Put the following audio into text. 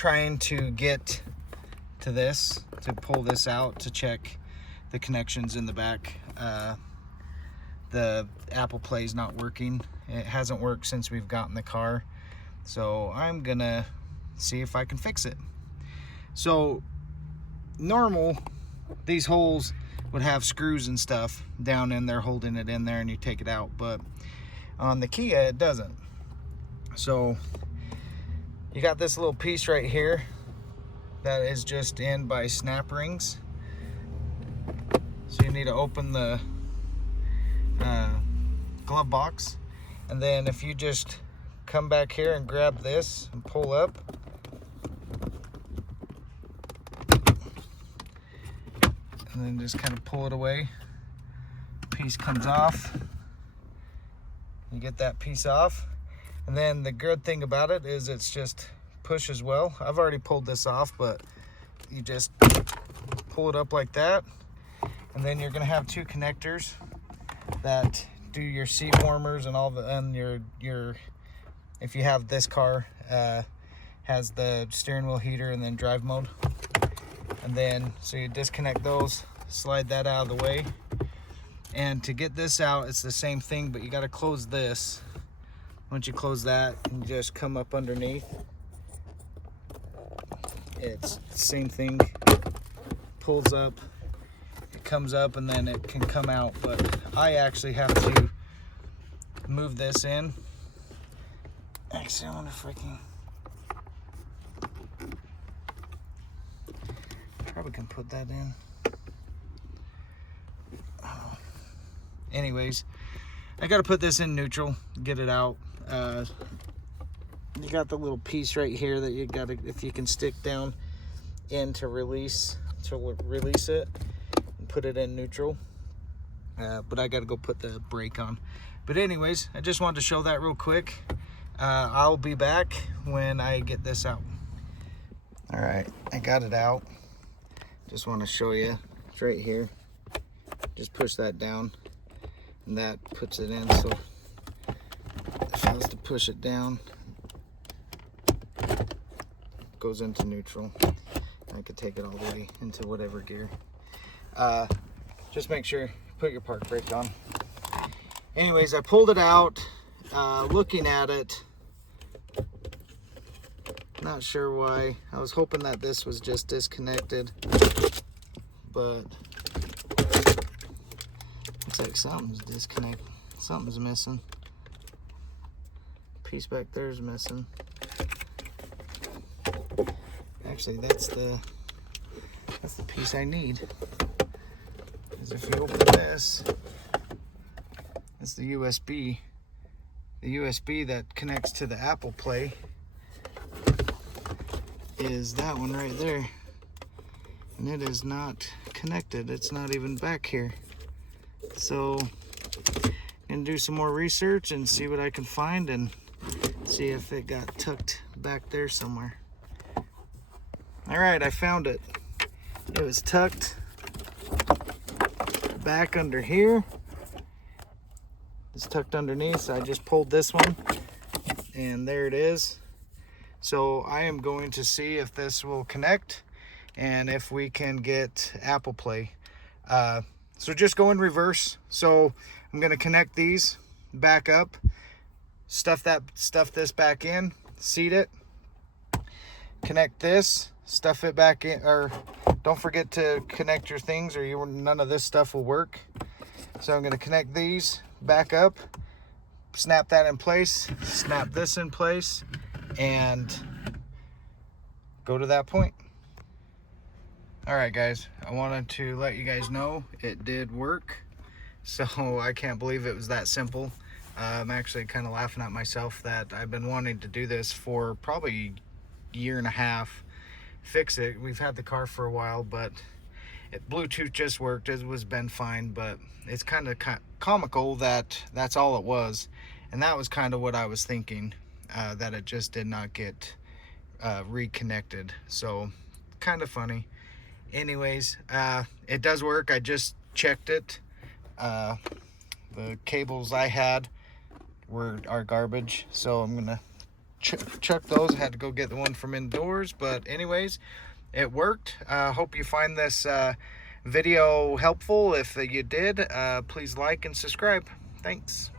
trying to get to this, to pull this out to check the connections in the back. The Apple Play is not working. It hasn't worked since we've gotten the car. So I'm gonna see if I can fix it. So normal, these holes would have screws and stuff down in there holding it in there and you take it out, but on the Kia it doesn't. So you got this little piece right here that is just in by snap rings. So you need to open the glove box, and then if you just come back here and grab this and pull up, and then just kind of pull it away, piece comes off. You get that piece off, and then the good thing about it is it's just push as well. I've already pulled this off, but you just pull it up like that, and then you're gonna have two connectors that do your seat warmers and all the, and your if you have this car, has the steering wheel heater and then drive mode. And then so you disconnect those, slide that out of the way, and to get this out it's the same thing, but you got to close this. Once you close that, you just come up underneath. It's the same thing, pulls up, it comes up, and then it can come out. But I actually have to move this in. Actually, I wonder if I can. Probably can put that in. Anyways, I got to put this in neutral, get it out. You got the little piece right here that you got to, if you can stick down in to release it and put it in neutral. But I got to go put the brake on. But anyways, I just wanted to show that real quick. I'll be back when I get this out. All right, I got it out. Just want to show you, it's right here. Just push that down and that puts it in. So if I was to push it down, it goes into neutral. I could take it all the way into whatever gear. Just make sure you put your park brake on. Anyways, I pulled it out, looking at it, not sure why. I was hoping that this was just disconnected, but looks like something's disconnected. Something's missing. Piece back there is missing. Actually, that's the piece I need. Because if you open this, it's the USB. The USB that connects to the Apple Play is that one right there. And it is not connected. It's not even back here. So I'm gonna do some more research and see what I can find and see if it got tucked back there somewhere. All right, I found it. It was tucked back under here. It's tucked underneath, so I just pulled this one and there it is. So I am going to see if this will connect and if we can get Apple Play. So just go in reverse. So I'm going to connect these back up, stuff this back in, seat it, connect this, stuff it back in, or don't forget to connect your things or none of this stuff will work. So I'm going to connect these back up, snap that in place, snap this in place, and go to that point. All right, guys, I wanted to let you guys know it did work. So I can't believe it was that simple. I'm actually kind of laughing at myself that I've been wanting to do this for probably a year and a half. Fix it. We've had the car for a while, but Bluetooth just worked. It was been fine, but it's kind of comical that that's all it was. And that was kind of what I was thinking, that it just did not get reconnected. So kind of funny. Anyways, it does work. I just checked it. The cables I had are garbage, so I'm gonna chuck those. I had to go get the one from indoors, but anyways, it worked. Hope you find this video helpful. If you did, please like and subscribe. Thanks.